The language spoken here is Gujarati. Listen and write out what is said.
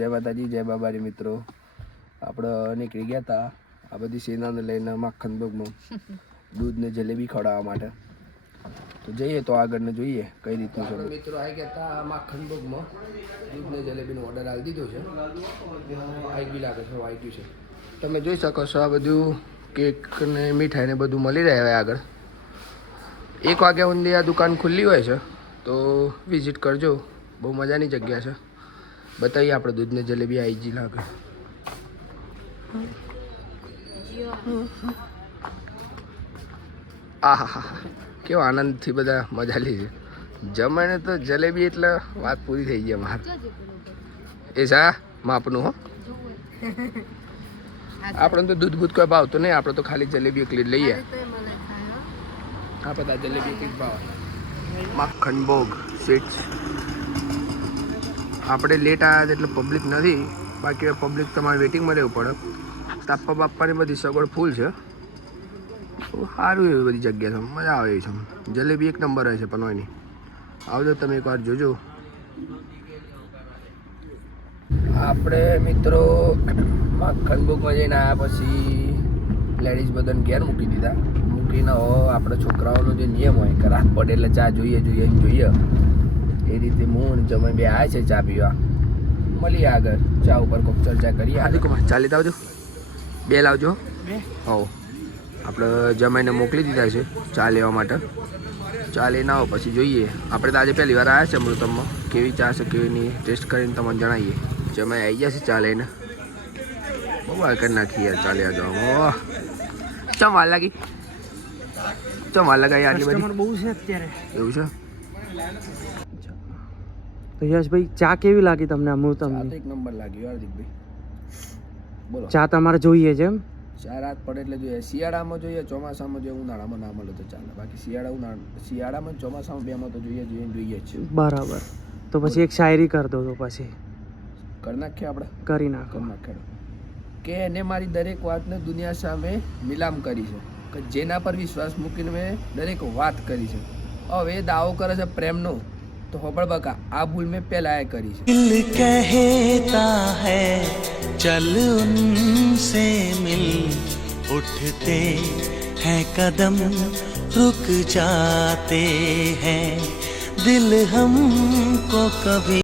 જય માતાજી, જય બાબારી મિત્રો. આપણે નીકળી ગયા હતા આ બધી સેનાને લઈને માખણ ભોગમાં દૂધ ને જલેબી ખવડાવવા માટે. તો જઈએ તો આગળ ને જોઈએ કઈ રીતનું છે. મિત્રો આવી ગયા હતા માખણ ભોગમાં દૂધ ને જલેબીનો ઓર્ડર આપી દીધો છે. આવી ગયું લાગે છે, આવી ગયું છે. તમે જોઈ શકો છો આ બધું કેક ને મીઠાઈ ને બધું મળી રહે. હવે આગળ 1 વાગ્યા સુધી આ દુકાન ખુલ્લી હોય છે, તો વિઝિટ કરજો. બહુ મજાની જગ્યા છે. બતાવીએ આપણે દૂધ ને જલેબી આવી જી લાગે. આહા, કેવો આનંદથી બધા મજા લે છે. જમાને તો જલેબી એટલે વાત પૂરી થઈ ગઈ અમારે. એ સા માપનું હો. આપણે તો દૂધ બૂધ કોઈ ભાવતો નહીં, આપણે તો ખાલી જલેબી એકલી જ લઈએ. આપણે તો જલેબી એકલી જ ભાવ. માખણ ભોગ સ્વીટ્સ. આપણે લેટ આવ્યા એટલે પબ્લિક નથી, બાકી પબ્લિક તમારે વેટિંગમાં રહેવું પડે. તાપવા બાપવાની બધી સગવડ ફૂલ છે. સારું એવી બધી જગ્યા છે, મજા આવે એવી છે. જલેબી એક નંબર હોય છે પનોઈની. આવજો તમે એકવાર જોજો. આપણે મિત્રો માખણ ભોગમાં જઈને આવ્યા પછી લેડીઝ બધાને ઘેર મૂકી દીધા. મૂકીને આપણે છોકરાઓનો જે નિયમ હોય કે રાત પડે એટલે ચા જોઈએ એ રીતે હું જમાઈ બે આવ્યા છે ચા પીવા. મળીએ આગળ ચા ઉપર કોઈક ચર્ચા કરીએ. હાજી કુમાર ચા લેતા આવજો, 2 લાવજો. હો આપણે જમાઈને મોકલી દીધા છે ચા લેવા માટે. ચા લઈને આવો પછી જોઈએ. આપણે તો આજે પહેલી વાર આવ્યા છે અમૃતમમાં. કેવી ચા છે કેવી નહીં ટેસ્ટ કરીને તમને જણાવીએ. જમાઈ આવી ગયા છે ચા લઈને. બહુ વાર કરી નાખી યાર ચા લેવા જવામાં. ચમ વાર લાગી આટલી બધી બહુ છે અત્યારે. એવું છે. તો યશભાઈ ચા કેવી લાગી તમને અમૃતમ? એક નંબર લાગી હાર્દિકભાઈ. બોલો. ચા તમારે જોઈએ છે એમ? ચા રાત પડે એટલે જોઈએ. શિયાળામાં જોઈએ, ચોમાસામાં જોઈએ, ઉનાળામાં ના મળે તો ચાલે. બાકી શિયાળામાં ચોમાસામાં બેમાં તો જોઈએ જ છે. બરાબર. તો પછી એક શાયરી કરી દો તો પછી કરી નાખીએ આપણે. કરી નાખો. કે એને મારી દરેક વાતને દુનિયા સામે નિલામ કરી છે, કે જેના પર વિશ્વાસ મૂકીને મેં દરેક વાત કરી છે. હવે દાવો કરે છે પ્રેમનો, તો હોબળ બકા આ ભૂલ મેં પહેલા એ કરી છે. દિલ કહેતા હૈ ચલ ઉનસે મિલ, ઉઠતે हैं कदम रुक जाते हैं, दिल हमको कभी